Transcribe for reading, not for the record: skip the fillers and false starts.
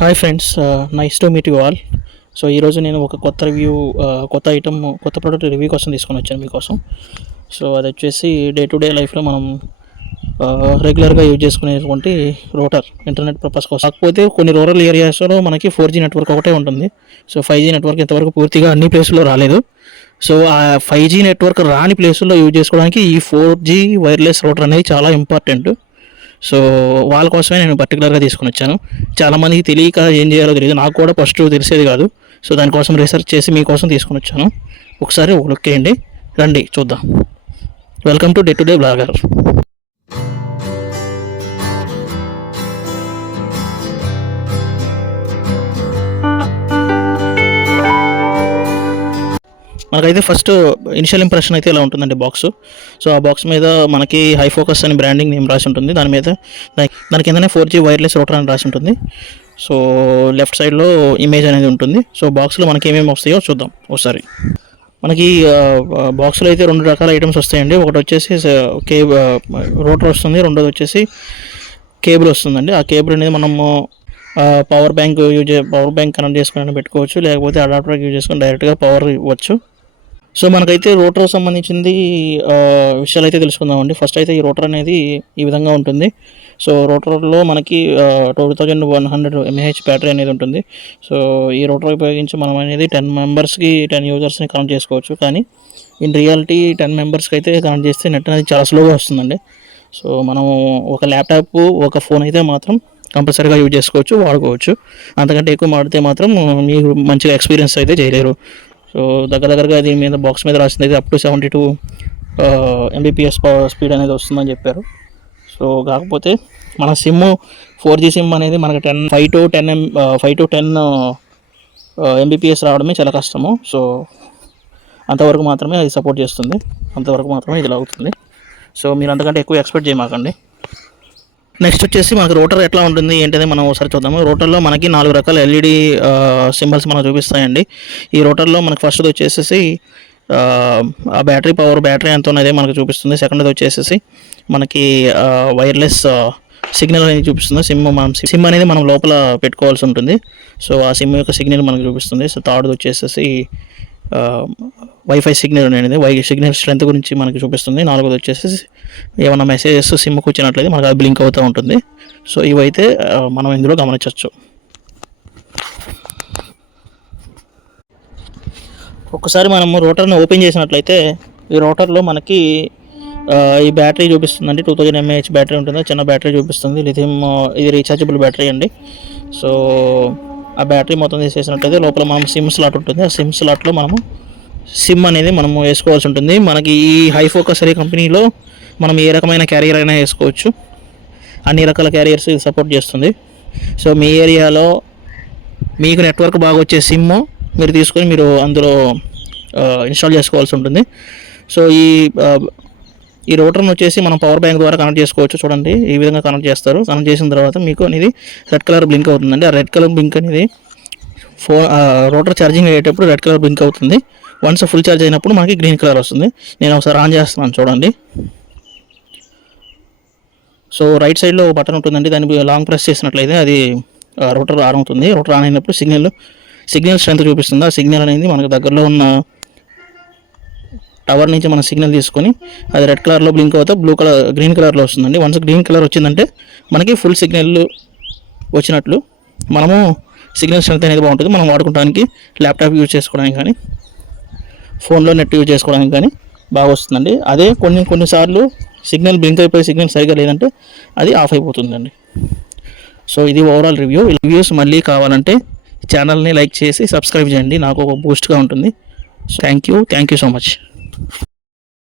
Hi friends, nice to meet you all. So ఈరోజు నేను ఒక కొత్త రివ్యూ, కొత్త ఐటమ్, కొత్త ప్రోడక్ట్ రివ్యూ కోసం తీసుకొని వచ్చాను మీకోసం. సో అది వచ్చేసి డే టు డే లైఫ్లో మనం రెగ్యులర్గా యూజ్ చేసుకునేటువంటి రోటర్, ఇంటర్నెట్ పర్పస్ కోసం. కాకపోతే కొన్ని రూరల్ ఏరియాస్లో మనకి 4G నెట్వర్క్ ఒకటే ఉంటుంది. సో 5G నెట్వర్క్ ఇంతవరకు పూర్తిగా అన్ని ప్లేసుల్లో రాలేదు. సో ఆ 5G నెట్వర్క్ రాని ప్లేసుల్లో యూజ్ చేసుకోవడానికి ఈ 4G వైర్లెస్ రోటర్ అనేది చాలా ఇంపార్టెంట్. సో వాళ్ళ కోసమే నేను పర్టికులర్గా తీసుకొని వచ్చాను. చాలామందికి తెలియక ఏం చేయాలో తెలియదు, నాకు కూడా ఫస్ట్ తెలిసేది కాదు. సో దానికోసం రీసెర్చ్ చేసి మీకోసం తీసుకొని వచ్చాను. ఒకసారి ఒక లుక్ వేయండి, రండి చూద్దాం. Welcome to day blogger. మనకైతే ఫస్ట్ ఇనిషియల్ ఇంప్రెషన్ అయితే ఇలా ఉంటుందండి బాక్స్. సో ఆ బాక్స్ మీద మనకి హై ఫోకస్ అని బ్రాండింగ్ నేమ్ రాసి ఉంటుంది. దాని మీద దాని కిందనే 4G వైర్లెస్ రూటర్ అని రాసి ఉంటుంది. సో లెఫ్ట్ సైడ్లో ఇమేజ్ అనేది ఉంటుంది. సో బాక్స్లో మనకి ఏమేమి వస్తాయో చూద్దాం ఒకసారి. మనకి బాక్స్లో అయితే 2 రకాల ఐటమ్స్ వస్తాయండి. ఒకటి వచ్చేసి రోటర్ వస్తుంది, రెండోది వచ్చేసి కేబుల్ వస్తుందండి. ఆ కేబుల్ అనేది మనము పవర్ బ్యాంక్ కనెక్ట్ చేసుకుని పెట్టుకోవచ్చు, లేకపోతే అడాప్టర్ యూజ్ చేసుకొని డైరెక్ట్గా పవర్ ఇవ్వచ్చు. సో మనకైతే రోటర్ సంబంధించింది విషయాలు అయితే తెలుసుకుందామండి. ఫస్ట్ అయితే ఈ రోటర్ అనేది ఈ విధంగా ఉంటుంది. సో రోటర్లో మనకి 2100 mAh బ్యాటరీ అనేది ఉంటుంది. సో ఈ రోటర్ ఉపయోగించి మనం అనేది 10 యూజర్స్ని కనెక్ట్ చేసుకోవచ్చు. కానీ ఇన్ రియాలిటీ 10 మెంబర్స్కి అయితే కనెక్ట్ చేస్తే నెట్ అనేది చాలా స్లోగా వస్తుందండి. సో మనం ఒక ల్యాప్టాప్, ఒక ఫోన్ అయితే మాత్రం కంపల్సరీగా యూజ్ చేసుకోవచ్చు, వాడుకోవచ్చు. అంతకంటే ఎక్కువ వాడితే మాత్రం మీరు మంచిగా ఎక్స్పీరియన్స్ అయితే చేయలేరు. సో దగ్గరగా దీని మీద బాక్స్ మీద రాసింది అయితే అప్ టు 72 Mbps స్పీడ్ అనేది వస్తుందని చెప్పారు. సో కాకపోతే మన సిమ్ 4G సిమ్ అనేది మనకి 5 to 10 Mbps రావడమే చాలా కష్టము. సో అంతవరకు మాత్రమే అది సపోర్ట్ చేస్తుంది, అంతవరకు మాత్రమే ఇది లాగుతుంది. సో మీరు అంతకంటే ఎక్కువ ఎక్స్పెక్ట్ చేయమాకండి. నెక్స్ట్ వచ్చేసి మనకు రోటర్ ఎట్లా ఉంటుంది ఏంటనే మనం ఒకసారి చూద్దాము. రోటర్లో మనకి 4 రకాల LED సింబల్స్ మనకు చూపిస్తాయండి. ఈ రోటర్లో మనకు ఫస్ట్ది వచ్చేసి ఆ బ్యాటరీ ఎంత ఉన్నది మనకు చూపిస్తుంది. సెకండ్ది వచ్చేసి మనకి వైర్లెస్ సిగ్నల్ అనేది చూపిస్తుంది. సిమ్ అనేది మనం లోపల పెట్టుకోవాల్సి ఉంటుంది. సో ఆ సిమ్ యొక్క సిగ్నల్ మనకు చూపిస్తుంది. సో థర్డ్ది వచ్చేసి వైఫై సిగ్నల్ అనేది సిగ్నల్ స్ట్రెంత్ గురించి మనకి చూపిస్తుంది. 4వది వచ్చేసి ఏమైనా మెసేజెస్ సిమ్కి వచ్చినట్లయితే మనకు అది బ్లింక్ అవుతూ ఉంటుంది. సో ఇవైతే మనం ఇందులో గమనించవచ్చు. ఒక్కసారి మనము రోటర్ని ఓపెన్ చేసినట్లయితే ఈ రోటర్లో మనకి ఈ బ్యాటరీ చూపిస్తుందండి. 2000 mAh బ్యాటరీ ఉంటుంది, చిన్న బ్యాటరీ చూపిస్తుంది. లిథియం, ఇది రీఛార్జబుల్ బ్యాటరీ అండి. సో ఆ బ్యాటరీ మొత్తం తీసేసినట్లయితే లోపల మనం సిమ్ స్లాట్ ఉంటుంది. ఆ సిమ్ స్లాట్లో మనము సిమ్ అనేది మనము వేసుకోవాల్సి ఉంటుంది. మనకి ఈ హై ఫోకస్ అనే కంపెనీలో మనం ఏ రకమైన క్యారియర్ అయినా వేసుకోవచ్చు, అన్ని రకాల క్యారియర్స్ ఇది సపోర్ట్ చేస్తుంది. సో మీ ఏరియాలో మీకు నెట్వర్క్ బాగా వచ్చే సిమ్ మీరు తీసుకొని మీరు అందులో ఇన్స్టాల్ చేసుకోవాల్సి ఉంటుంది. సో ఈ రోటర్ని వచ్చేసి మనం పవర్ బ్యాంక్ ద్వారా కనెక్ట్ చేసుకోవచ్చు. చూడండి ఈ విధంగా కనెక్ట్ చేస్తారు. కనెక్ట్ చేసిన తర్వాత మీకు అనేది రెడ్ కలర్ బ్లింక్ అవుతుందండి. ఆ రెడ్ కలర్ బ్లింక్ అనేది రోటర్ ఛార్జింగ్ అయ్యేటప్పుడు రెడ్ కలర్ బ్లింక్ అవుతుంది. వన్స్ ఫుల్ ఛార్జ్ అయినప్పుడు మనకి గ్రీన్ కలర్ వస్తుంది. నేను ఒకసారి ఆన్ చేస్తున్నాను చూడండి. సో రైట్ సైడ్లో బటన్ ఉంటుందండి, దాన్ని లాంగ్ ప్రెస్ చేసినట్లయితే అది రోటర్ ఆన్ అవుతుంది. రోటర్ ఆన్ అయినప్పుడు సిగ్నల్ స్ట్రెంత్ చూపిస్తుంది. ఆ సిగ్నల్ అనేది మనకు దగ్గరలో ఉన్న టవర్ నుంచి మన సిగ్నల్ తీసుకొని అది రెడ్ కలర్లో బ్లింక్ అవుతా గ్రీన్ కలర్లో వస్తుందండి. వన్స్ గ్రీన్ కలర్ వచ్చిందంటే మనకి ఫుల్ సిగ్నల్ వచ్చినట్లు. మనము సిగ్నల్ స్ట్రెంత్ అనేది బాగుంటుంది. మనం వాడుకోవడానికి ల్యాప్టాప్ యూజ్ చేసుకోవడానికి కానీ ఫోన్లో నెట్ యూజ్ చేసుకోవడానికి కానీ బాగా వస్తుందండి. అదే కొన్నిసార్లు సిగ్నల్ బ్లింక్ అయిపోయి సిగ్నల్ సరిగా లేదంటే అది ఆఫ్ అయిపోతుందండి. సో ఇది ఓవరాల్ రివ్యూస్ మళ్ళీ కావాలంటే ఛానల్ని లైక్ చేసి సబ్స్క్రైబ్ చేయండి, నాకు ఒక బూస్ట్గా ఉంటుంది. So thank you so much.